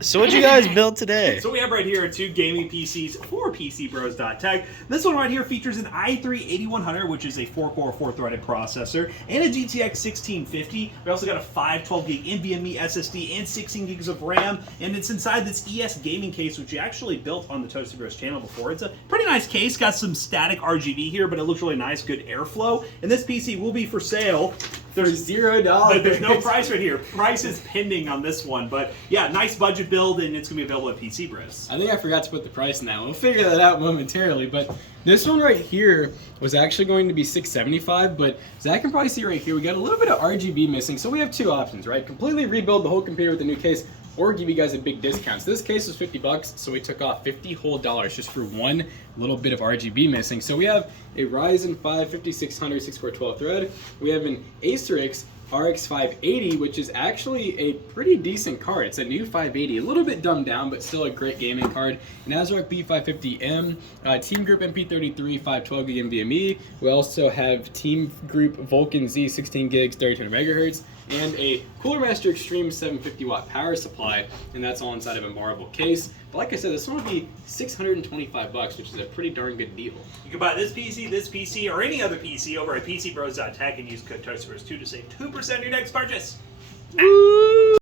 So what'd you guys build today? So we have right here two gaming PCs for PCBros.tech. This one right here features an i3-8100, which is a 4-core, 4-threaded processor, and a GTX 1650. We also got a 512 gig NVMe SSD and 16 gigs of RAM, and it's inside this ES gaming case, which we actually built on the Toasted Bros channel before. It's a pretty nice case, got some static RGB here, but it looks really nice, good airflow. And this PC will be for sale. There's $0. There's no price right here. Price is pending on this one, but yeah, nice budget build, and it's gonna be available at PC Bros. I think I forgot to put the price in that. We'll figure that out momentarily, but this one right here was actually going to be $675, but Zach can probably see right here, we got a little bit of RGB missing, so we have two options, right? Completely rebuild the whole computer with a new case, or give you guys a big discount. So this case was $50, so we took off $50 whole just for one little bit of RGB missing. So we have a Ryzen 5 5600 6-core 12 thread. We have an Acerix RX 580, which is actually a pretty decent card. It's a new 580, a little bit dumbed down, but still a great gaming card. An ASRock B550M, Team Group MP33, 512 gig NVMe. We also have Team Group Vulcan Z, 16 gigs, 3200 megahertz, and a Cooler Master Extreme 750 watt power supply, and that's all inside of a marble case. But like I said, this one will be $625, which is a pretty darn good deal. You can buy this PC, or any other PC over at PCBros.tech and use code ToastBros2 to save 2% on your next purchase. Woo!